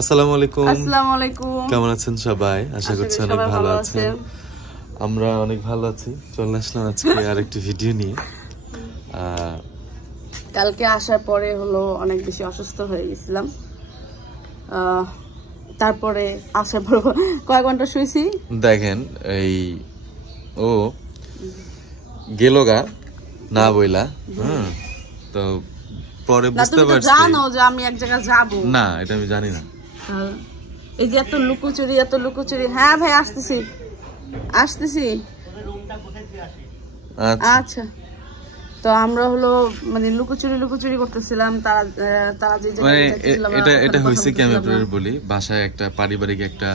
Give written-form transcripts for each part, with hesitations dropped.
আসসালামু আলাইকুম। আসসালামু আলাইকুম। কেমন আছেন সবাই? আশা করছি অনেক ভালো আছেন। আমরা অনেক ভালো আছি। চলে আসলাম আজকে আরেকটি ভিডিও নিয়ে। কালকে আসার পরে হলো অনেক বেশি অসুস্থ হয়ে গেছিলাম। তারপরে আসার পর কয়েক ঘন্টা শুয়েছি। দেখেন এই ও গেলগা না বইলা, তো পরে বুঝতে পারছি জানো যে আমি এক জায়গায় যাব না, এটা আমি জানি না। এই যে এত লুকোচুরি। হ্যাঁ ভাই আসতেছি। আচ্ছা, তো আমরা হলো মানে লুকোচুরি করতেছিলাম। তারা যে এটা হয়েছে কি আমি আপনাদের বলি, বাসায় একটা পারিবারিক একটা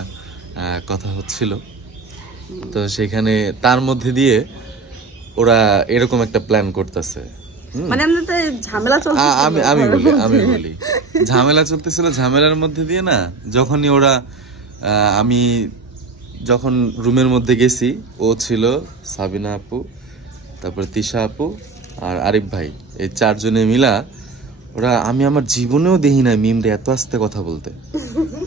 কথা হচ্ছিল, তো সেখানে তার মধ্যে দিয়ে ওরা এরকম একটা প্ল্যান করতেছে। মানে ঝামেলা চলছে, আমি বলি ঝামেলা চলতেছিল। ঝামেলার মধ্যে দিয়ে না, যখনই ওরা আমি যখন রুমের মধ্যে গেছি, ও ছিল সাবিনা আপু, তারপর তিশা আপু আর আরিফ ভাই, এই চারজনে মিলা ওরা, আমি আমার জীবনেও দেখি না মিমরে এত আস্তে কথা বলতে।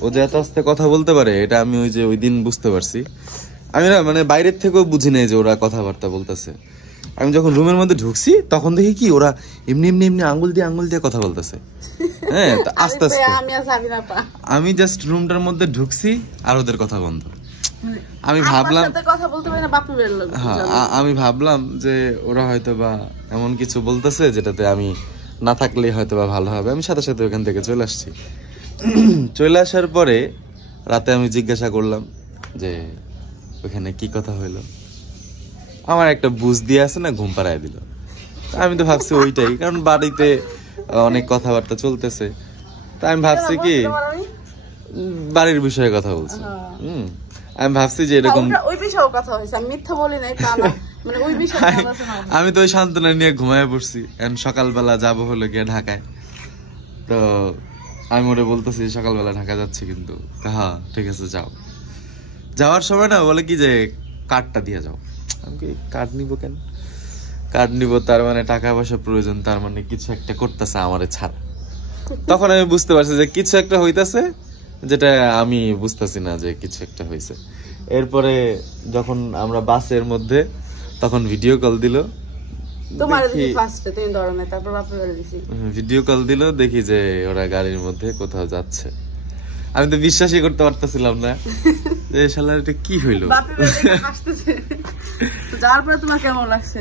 ও যে এত আস্তে কথা বলতে পারে, এটা আমি ওই দিন বুঝতে পারছি। আমি না মানে বাইরের থেকেও বুঝি নাই যে ওরা কথাবার্তা বলতেছে। আমি যখন রুমের মধ্যে ঢুকছি, তখন দেখি কি ওরা এমনি আঙ্গুল দিয়ে কথা বলতেছে। হ্যাঁ, আস্তে আস্তে আমি জাস্ট রুমটার মধ্যে ঢুকছি আর ওদের কথা বন্ধ। আমি ভাবলাম যে ওরা হয়তো বা এমন কিছু বলতেছে যেটাতে আমি না থাকলে হয়তো বা ভালো হবে। আমি সাথে সাথে ওখান থেকে চলে আসছি। চলে আসার পরে রাতে আমি জিজ্ঞাসা করলাম যে ওখানে কি কথা হইলো। আমার একটা বুঝ দিয়ে আছে না, ঘুম পাড়ায় দিল। আমি তো ভাবছি ওইটাই, কারণ বাড়িতে অনেক কথাবার্তা চলতেছে। তা আমি ভাবছি কি বাড়ির বিষয়ে কথা বলছি। আমি ভাবছি যে এরকম আমি তো ওই সান্ত্বনা নিয়ে ঘুমায় পড়ছি। সকালবেলা যাবো হলো গিয়ে ঢাকায়। তো আমি ওরে বলতেছি সকালবেলা ঢাকা যাচ্ছে, কিন্তু হ্যাঁ ঠিক আছে যাও। যাওয়ার সময় না বলে কি যে কার্ডটা দিয়ে যাও। আমি কি কার্ড নিবো কেন? কার্ড নিবো তার মানে টাকা পয়সা প্রয়োজন, তার মানে কিছু একটা করতেছে আমারে ছাড়া। তখন আমি বুঝতে পারছি যে কিছু একটা হইতাছে, যেটা আমি বুঝতেছি না যে কিছু একটা হয়েছে। এরপরে যখন আমরা বাসের মধ্যে, তখন ভিডিও কল দিল। ভিডিও কল দিল, দেখি যে ওরা গাড়ির মধ্যে কোথাও যাচ্ছে। আমি তো বিশ্বাসই করতে পারতেছিলাম না যে শালা এটা কি হইলো। যাওয়ার পরে তোমার কেমন লাগছে?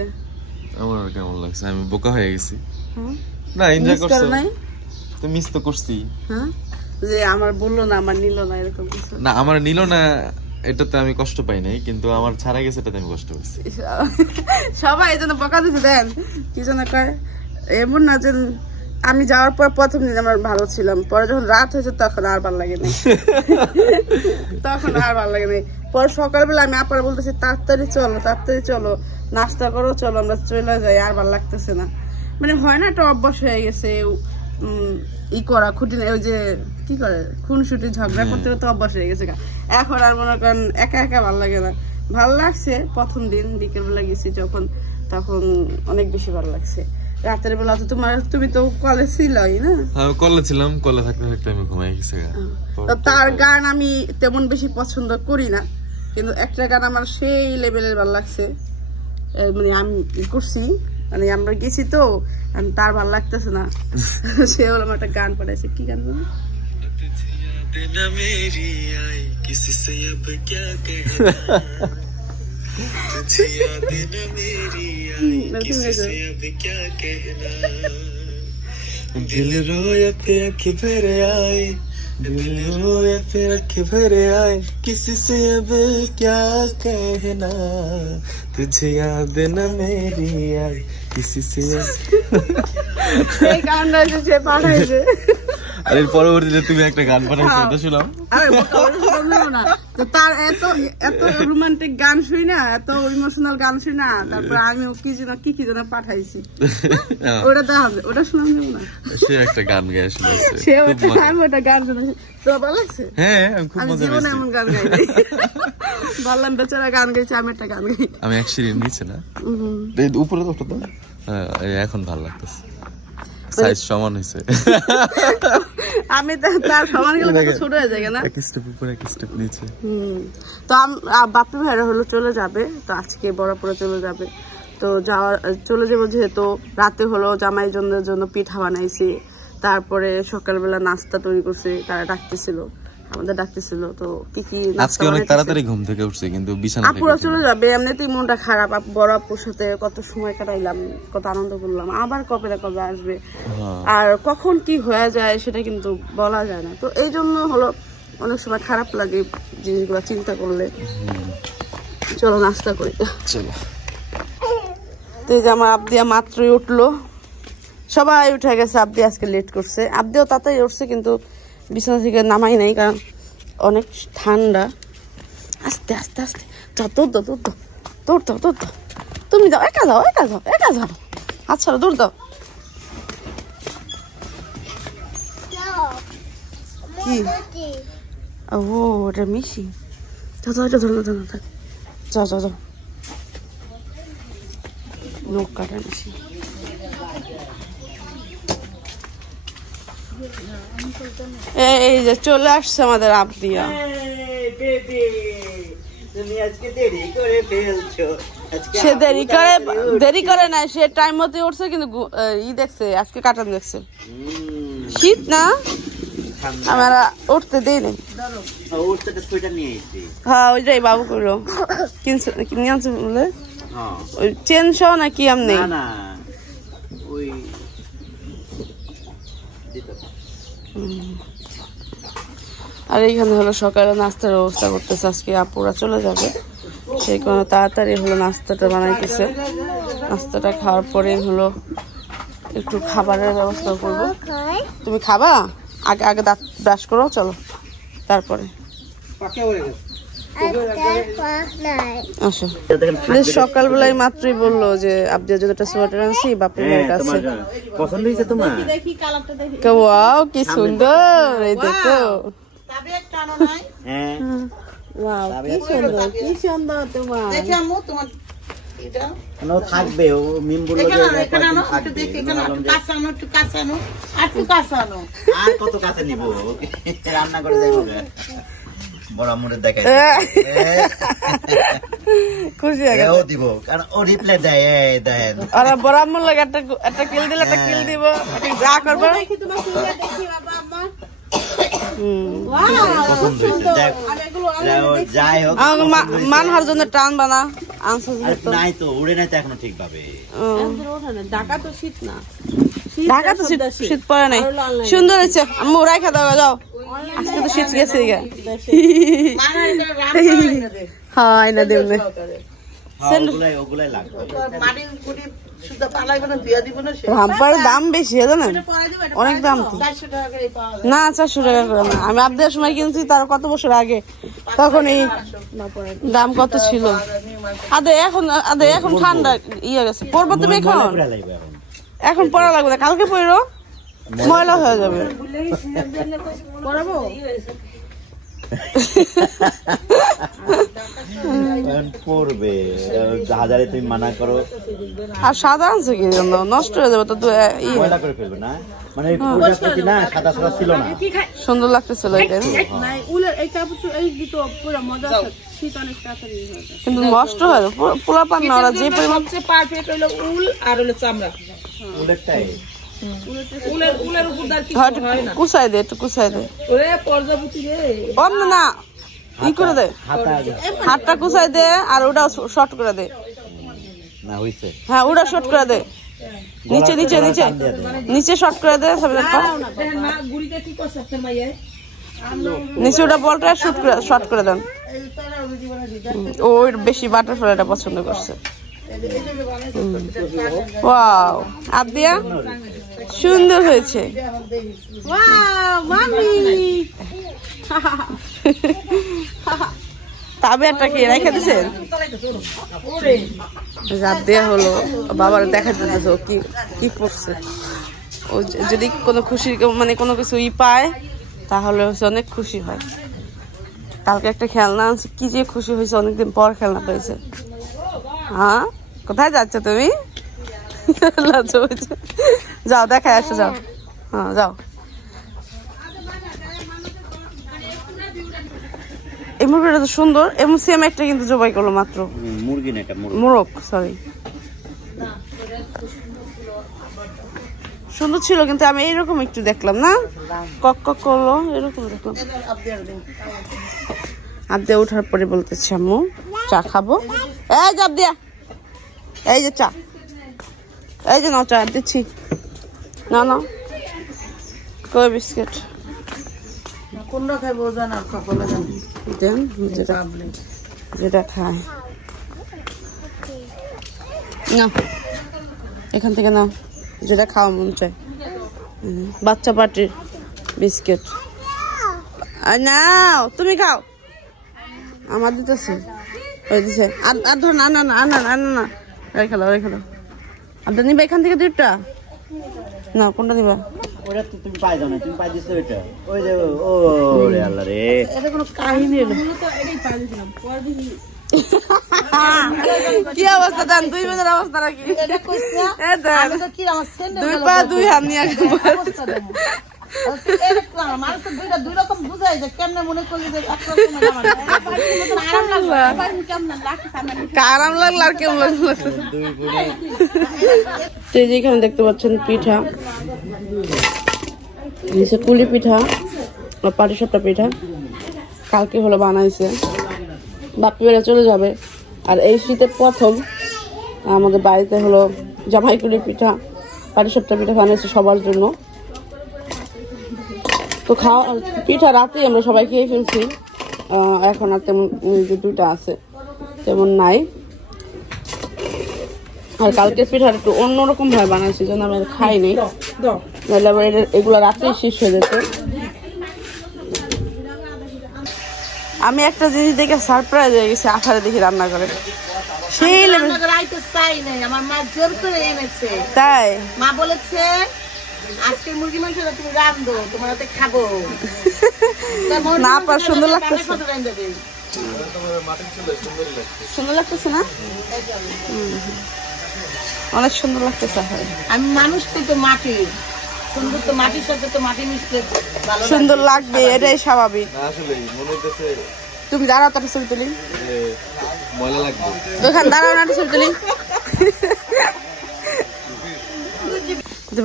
আমার কেমন লাগছে, আমি বোকা হয়ে গেছি। না এনজয় করছো? তো মিস তো করছি। যে আমার বললো না, আমার নিল না, এরকম কিছু না। আমার নিল না এটাতে আমি কষ্ট পাই নাই, কিন্তু আমার ছাড়া গেছে এটাতে আমি কষ্ট পাইছি। সবাই এই জন্য বকা দিতে দেন, কি জন্য কয় এমন না যে আমি যাওয়ার পর প্রথম দিন আমার ভালো ছিলাম, পরে যখন রাত হয়েছে তখন আর ভালো লাগে না। পরে সকালবেলা আমি আপার বলতেছি তাড়াতাড়ি চলো, নাস্তা করো, চলো আমরা চলে যাই, আর ভালো লাগতেছে না। মানে হয় না, একটা অভ্যাস হয়ে গেছে ই করা, খুঁটি ওই যে কি করে খুনসুটি ঝগড়া করতে করতে অভ্যাস হয়ে গেছে। এখন আর মনে করেন একা ভালো লাগে না। ভালো লাগছে প্রথম দিন বিকেল বেলা গেছি যখন, তখন অনেক বেশি ভালো লাগছে। রাতের বেলা তো তুমি তো কলেজ ছিলই না? হ্যাঁ কলেজ ছিলাম, কলেজ থাকতে আমি ঘুমাই গেছি। তার গান আমি তেমন বেশি পছন্দ করি না, কিন্তু একটা গান আমার সেই লেভেলের ভালো লাগছে। মানে আমি করছি, মানে আমরা গেছি তো তার ভালো লাগতেছে না, সে হলো আমার একটা গান পাঠাইছে। কি গান বলো? दिल रोए पे अखी भरे आए, दिल रोए पे अखी भरे आए, किसी से अब क्या कहना, तुझे याद न मेरी आई, किसी से এই গানটা যে পাঠাইছে। আর এর পরবর্তীতে তুমি একটা গান পাঠাইছো, এটা শুনলাম। তার এত রোমান্টিক গান শুই না, এত ইমোশনাল গান শুই না, তারপর আমি কি যেন পাঠাইছি, ওটা দেখাবে, ওটা শোনাম না। সে একটা গান গায়ে শুনেছে, আমি ওটা গান শুনেছি, তো ভালো লাগছে। হ্যাঁ আমি জীবনে এমন গান গাইনি, বললাম বেচারা গান গাইছে, আমি একটা গান গাই। আমি এক সিঁড়ির নিচে না, উপরে তো এখন ভালো লাগতেছে, সাইজ সমান হয়েছে। আমি তার সমান গেলে ছোট হয়ে যায় না, এক স্টেপ উপরে এক স্টেপ নিচে। তো বাপি ভাইরা হলো চলে যাবে, তো আজকে বড়পুরে চলে যাবে। তো চলে যাবো যেহেতু রাতে হলো জামাই জন্য পিঠা বানাইছি, তারপরে সকালবেলা নাস্তা তৈরি করছে, তারা ডাকতেছিল, আমাদের ডাকতেছিল। তো কি আজকে অনেক তাড়াতাড়ি ঘুম থেকে উঠছে কিন্তু বিছানা থেকে আপুরা চলে যাবে, এমনিতেই মনটা খারাপ। বড় আপুর সাথে কত সময় কাটাইলাম, কত আনন্দ করলাম, আবার কবে আসবে আর কখন কি হয়ে যায় সেটা কিন্তু বলা যায় না। তো এই জন্য হলো অনেক সময় খারাপ লাগে জিনিসগুলো চিন্তা করলে। চলো নাস্তা করি। চলো। তো এই যে আমার আবদিয়া মাত্রই উঠলো, সবাই উঠে গেছে, আবদি আজকে লেট করছে। আবদিও তাড়াতাড়ি উঠছে কিন্তু বিছানা থেকে নামাই নাই, কারণ অনেক ঠান্ডা। আস্তে আস্তে আস্তে যাও, দৌড় দাও দৌড় দাও দৌড় দাও দৌড় দাও, তুমি যাও, একা যাও একা যাও একা যাও, আচ্ছা দৌড় দাও। কি ও ওটা মিশি, যাও যাও যাও যাও যাও যাও যাও, নখ কাটা মিশি। এই যে চলে আসছে আমাদের আবদিয়া। সে দেরি করে না, সে টাইম মতো উঠছে, কিন্তু দেখছে আজকে কাটান দেখছে। শীত না আমরা উঠতে দেই নাই। হ্যাঁ ওইটাই বাবু করলো, কিনে আনছে বলে ওই চেন সহ নাকি আমনি। আর এইখানে হলো সকালে নাস্তার ব্যবস্থা করতেছে, আজকে আপুরা চলে যাবে সেই কারণে তাড়াতাড়ি হলো নাস্তাটা বানাইতেছে। নাস্তাটা খাওয়ার পরে হলো একটু খাবারের ব্যবস্থা করবো। তুমি খাবা? আগে আগে দাঁত ব্রাশ করো, চলো তারপরে আসো। সকালবেলায় মাত্রই বললো যে আবদিয়া যদি একটা সোয়েটার আনছি বাপের ভাইয়ের কাছে। পছন্দ হয়েছে তোমার? ওয়াও কি সুন্দর, এই দেখো কি সুন্দর তোমার। থাকবে আর কত কাছে নিব, রান্না করে যাবো বড় আমরের দেখাই খুশি দিব, কারণ ও রিপ্লাই দেয় দেন। আর বড় আমর লাগে একটা কিল দিলে একটা কিল দিব, যা করবো। মানহার জন্য টান বানা আনছো নাই তো, উড়ে নাই তো এখনো ঠিক ভাবে। ঢাকা তো শীত না, ঢাকা তো শীত পড়ে নাই। সুন্দর হয়েছে, আমি ওরাই খাওয়া দাওয়া যাও, আজকে তো শীত গেছে। হ্যাঁ এনে দেবে রামপারের দাম বেশি জানেন, অনেক দাম তো। না 400 টাকা করে না, আমি আপনাদের সময় কিনছি তার কত বছর আগে, তখন এই দাম কত ছিল। এখন ঠান্ডা ইয়ে গেছে, পরবো তুমি এখন পরা লাগবে না, কালকে পরো ময়লা হয়ে যাবে। পড়বে হাজারে তুমি মানা করো। আর সাদা আনছে কি জন্য, নষ্ট হয়ে যাবে তো, ময়লা করে ফেলবে না, মানে না সাদা সাদা ছিল না, সুন্দর লাগতেছিল কিন্তু নষ্ট হয়ে যাবে পোলা পান না। ওরা যে পরিমাণ উল আর হলো চামড়া, উলেরটাই কুচাই দে, একটু কুচাই দে না ই করে দে, হাতটা কুচাই দে আর ওটা শর্ট করে দে। হ্যাঁ ওটা শর্ট করে দে, নিচে নিচে নিচে নিচে শর্ট করে দে, নিচে ওটা বলটা শর্ট করে দেন। ওই বেশি বাটারফ্লাইটা পছন্দ করছে। ওয়াও আবদিয়া সুন্দর হয়েছে। তাবিয়াটা কি রেখে দিছেন? আবদিয়া হলো বাবার দেখাতে দিত কি কি করছে। ও যদি কোনো খুশি মানে কোনো কিছু পায় তাহলে হচ্ছে অনেক খুশি হয়। কালকে একটা খেলনা আনছে, কি যে খুশি হয়েছে, অনেকদিন পর খেলনা পেয়েছে। হ্যাঁ কোথায় যাচ্ছ তুমি? যাও দেখায় আসো, যাও। হ্যাঁ যাও। মুরগিটা তো সুন্দর, এবং সেম একটা কিন্তু জবাই করলো মাত্র। মুরগি না, এটা মোরগ, সরি। সুন্দর ছিল, কিন্তু আমি এইরকম একটু দেখলাম না, কক কক করলো এরকম দেখলাম। আবদিয়া ওঠার পরে বলতেছে আম্মু চা খাবো। এই যে আবদিয়া, এই যে চা, এই যে নাও চা দিচ্ছি, না না কই বিস্কিট কোনটা খাইবো জানা সকলে জানে। দেন যেটা খায় না, এখান থেকে নাও যেটা খাওয়া মন চায়। বাচ্চা পার্টির বিস্কিট নাও, তুমি খাও, আমার দিতেছে ওই দিছে। আর ধর না না না না না না, রেখে দাও রেখে দাও। আপনার নিবা এখান থেকে 2টা না, কোনটা নিবা? ওটা তো তুমি পাই দাও না, তুমি পাই দিছো এটা। ওই যে ওরে আল্লাহ রে, এটা কোনো কাহিনী হলো। কি অবস্থা দেন, 2 মিনিটের অবস্থা নাকি? এটা কইছ না আমি তো কি আমার সেন্ডেল 2 পা 2 হাত নিয়ে অবস্থা দেখো। এটা আমার তো দুই রকম বুঝাই যে কেমনে মনে করলি যে একরকম আমার আরাম লাগলো, কেমন লাগছে আমার আরাম লাগলো আর কেমন লাগলো? তো এই যে এখানে দেখতে পাচ্ছেন পিঠা, নিচে কুলি পিঠা আর পাটিসাপটা পিঠা কালকে হলো বানাইছে, বাপি বেড়া চলে যাবে। আর এই শীতের প্রথম আমাদের বাড়িতে হলো জামাই কুলি পিঠা পাটিসাপটা পিঠা বানাইছে সবার জন্য। তো খাওয়া পিঠা রাতেই আমরা সবাই খেয়ে ফেলছি, এখন আর তেমন যে 2টা আছে তেমন নাই। আর কালকে পিঠা একটু অন্যরকম ভাবে বানাইছি, যেন আমি খাইনি, নাহলে আবার এগুলো রাতেই শেষ হয়ে যেত। আমি একটা জিনিস দেখে সারপ্রাইজ হয়ে গেছি, আখারে দেখি রান্না করে সেই লেভেল। চাই নাই, আমার মা জোর করে এনেছে। তাই মা বলেছে আজকে মুরগি মাংস তুমি রান্ধো, তোমার হাতে খাবো। না পার সুন্দর লাগতেছে, সুন্দর লাগতেছে না, অনেক সুন্দর লাগতেছে। আমি মানুষ তো মাটির, সুন্দর তো মাটির সাথে তো মাটি মিশলে ভালো সুন্দর লাগবে, এটাই স্বাভাবিক। আসলে মনে হইতেছে তুমি দাঁড়াও, তার ছবি তুলি, ময়লা লাগবে। ওখানে দাঁড়াও না, ছবি তুলি।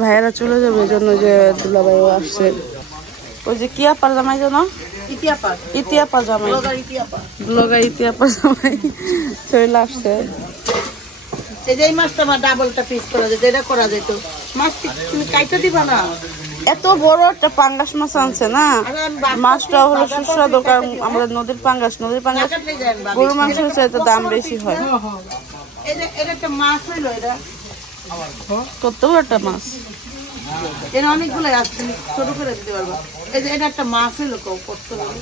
ভাইয়ারা চলে যাবে, এই জন্য যে দুলাভাইও আসছে। ওই যে কি আপার জামাই যেন, ইতিয়াপা জামাই, ব্লগার ইতিয়াপা জামাই চলে আসছে। এই যে মাছটা আমার ডাবলটা পিস করা যেত, এটা করা যেত। মাছটি তুমি কাইটা দিবা না, এত বড় একটা পাঙ্গাস মাছ আনছে না, মাছটা হলো সুস্বাদু, কারণ আমাদের নদীর পাঙ্গাস গরু মাংসের চাইতে দাম বেশি হয়। এটা একটা মাছ হইলো, এটা কত বড় একটা মাছ, এর অনেকগুলো আছে, ছোট করে দিতে পারবো। এই যে এটা একটা মাছ হইলো, কত বড়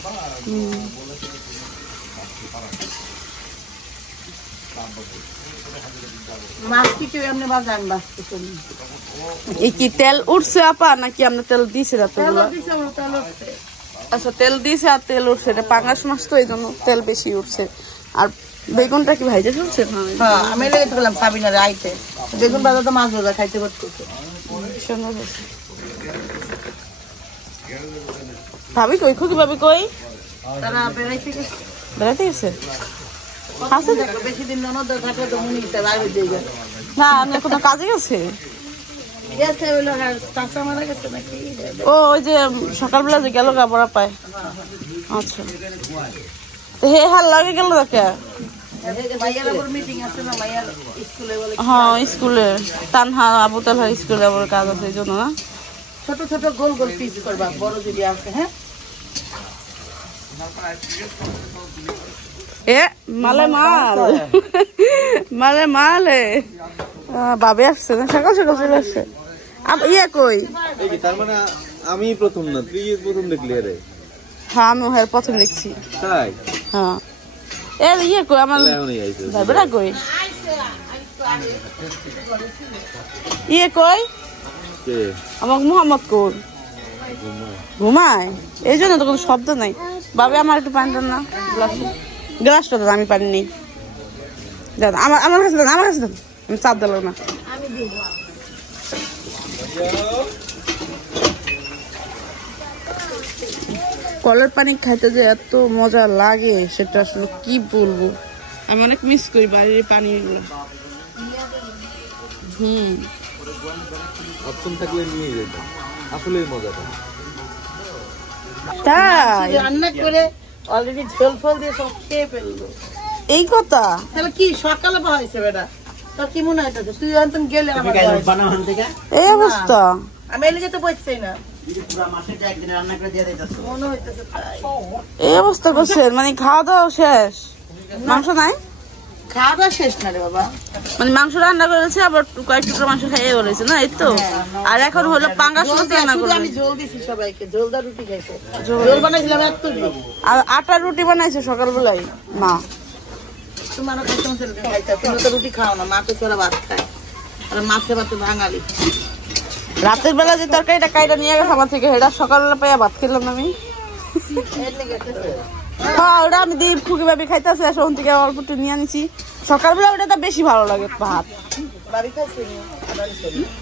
মাছ কি কেউ এমনি বাজে, আমি বাঁচতে চলি। এই কি তেল উঠছে আপা, নাকি আমরা তেল দিয়েছি রাতগুলো? আচ্ছা তেল দিয়েছে আর তেল উঠছে, এটা পাঙ্গাস মাছ তো এই জন্য তেল বেশি উঠছে। আর বেগুনটা কি ভাইজা চলছে? হ্যাঁ আমি লেগে গেলাম সাবিনারে আইতে, বেগুন ভাজা তো মাছ ভাজা খাইতে করতেছে। ভাবি কই, খুকি ভাবি কই? তারা বেড়াইতে গেছে। বেড়াইতে গেছে? বেশি দিন ননদ থাকলে তো মনে হচ্ছে বাইরে দিয়ে গেছে। না আমি কোনো কাজে গেছে। গেছে ওই লোক আর চাচা মারা গেছে নাকি? ও ওই যে সকালবেলা যে গেল গা বড়া পায়। আচ্ছা তো হে হাল লাগে গেল দেখে। হ্যাঁ স্কুলে তানহা আবু তালহার স্কুলে আবার কাজ আছে এই জন্য না। ছোট ছোট গোল গোল পিস করবা, বড় যদি আছে। হ্যাঁ এ মালে মাল মালে মালে বাবে আসছে না, সকাল সকাল চলে আসছে। ইয়ে কই? তার মানে আমি প্রথম না, তুই প্রথম দেখলি? আরে হ্যাঁ আমি ওর প্রথম দেখছি। তাই? হ্যাঁ এর ইয়ে কই আমার ভাইরা কই? ইয়ে কই আমার মোহাম্মদ কই? ঘুমায়, এই জন্য তো কোনো শব্দ নাই। বাবে আমার একটু পানি দেন না, গ্লাসটা দেন, আমি পানি নেই। দেন আমার কাছে দেন, আমার কাছে দেন, আমি চাপ দিল না। কলের পানি খাইতে যে এত মজা লাগে সেটা আসলে কি বলবো। আমি অনেক মিস করি বাড়ির পানিগুলো। অপশন থাকলে নিয়ে যেতাম, আসলেই মজা পাই। তাই রান্না করে অলরেডি ঝোল ফল দিয়ে সব খেয়ে ফেললো। এই কথা তাহলে কি সকালে হয়েছে বেটা? তোর কি মনে হইতেছে তুই একদম গেলে আমার বানান থেকে এই অবস্থা? আমি এলিগে তো বলছি না, পুরো মাসে একদিন রান্না করে দিয়ে দিতেছ। মনে হইতেছে তাই। এই অবস্থা করছেন মানে খাওয়া দাওয়া শেষ, মাংস নাই? খাওয়া দাওয়া শেষ না রে বাবা, মানে মাংস রান্না করেছে আবার কয়েক টুকরো মাংস খাইয়ে বলেছে না, এই তো। আর এখন হলো পাঙ্গাস মাছ রান্না শুধু করবে। আমি ঝোল দিছি সবাইকে, ঝোলদা রুটি খাইছে। ঝোল বানাইছিলাম এক তুলি, আর আটার রুটি বানাইছে সকালবেলায় মা। তোমার কাস্টমার ছেলে খাইছে, তুমি তো রুটি খাও না, মা তো ছেলে ভাত খায়। আর মাছে ভাতে বাঙালি। রাতের বেলা যে তরকারিটা কাইটা নিয়ে গেছে আমার থেকে, সেটা সকালবেলা পাইয়া ভাত খেলাম আমি। হ্যাঁ ওটা আমি দিই ফুকি ভাবি খাইতেছে, শোন থেকে অল্প একটু নিয়ে আনিছি। সকালবেলা ওটা তো বেশি ভালো লাগে ভাত।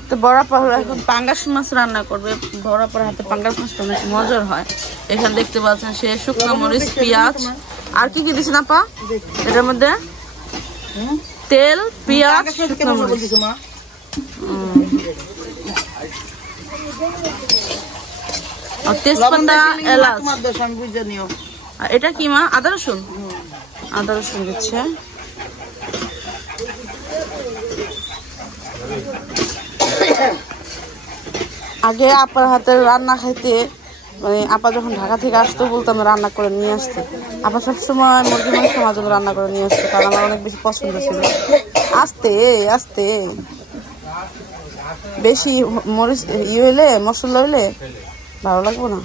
তো বড়াপার এখন পাঙ্গাস মাছ রান্না করবে, বড়াপার হাতে পাঙ্গাস মাছটা অনেক মজার হয়। এখানে দেখতে পাচ্ছেন সে শুকনো মরিচ, পেঁয়াজ আর কি কি দিচ্ছেন আপা এটার মধ্যে? তেল, পেঁয়াজ, শুকনো মরিচ, আর তেজপাতা, এলাচ। আর এটা কি মা? আদা রসুন? আদা রসুন দিচ্ছে। আগে আপার হাতের রান্না খাইতে মানে আপা যখন ঢাকা থেকে আসতো বলতাম রান্না করে নিয়ে আসতে। আপা সবসময় মুরগি মাংস আমার জন্য রান্না করে নিয়ে আসতো, কারণ আমার অনেক বেশি পছন্দ ছিল। আস্তে আস্তে বেশি মরিচ ইয়ে হইলে, মশলা হইলে ভালো লাগবো না।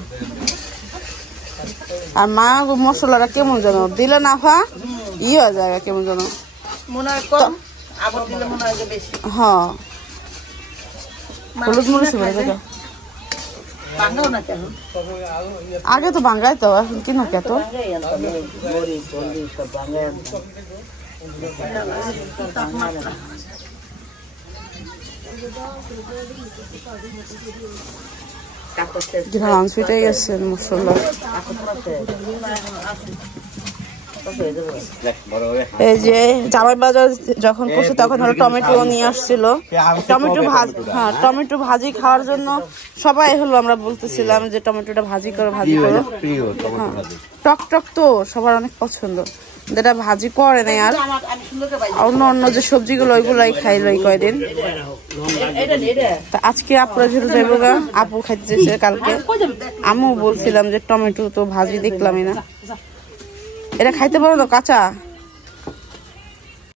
আর মা মশলাটা কেমন যেন দিলে না ফা ইয়ে হয়ে যায় কেমন যেন, হ্যাঁ হলুদ মরিচ আগে তো ভাঙ্গাই তো, এখন কি না কেত ঘ্রাণ ছুটে গেছে মশলা। এই যে জামাই বাজার যখন করছে তখন হলো টমেটো নিয়ে আসছিল, টমেটো ভাজি। হ্যাঁ টমেটো ভাজি খাওয়ার জন্য সবাই হলো আমরা বলতেছিলাম যে টমেটোটা ভাজি করো, ভাজি করো। টক টক তো সবার অনেক পছন্দ, যেটা ভাজি করে নাই। আর অন্য অন্য যে সবজিগুলো ওইগুলাই খাইলো এই কয়দিন। আজকে আপনারা ঝুল দেবো গা, আপু খাইতে চেয়েছে কালকে। আমিও বলছিলাম যে টমেটো তো ভাজি দেখলামই না। এটা খাইতে পারো তো কাঁচা?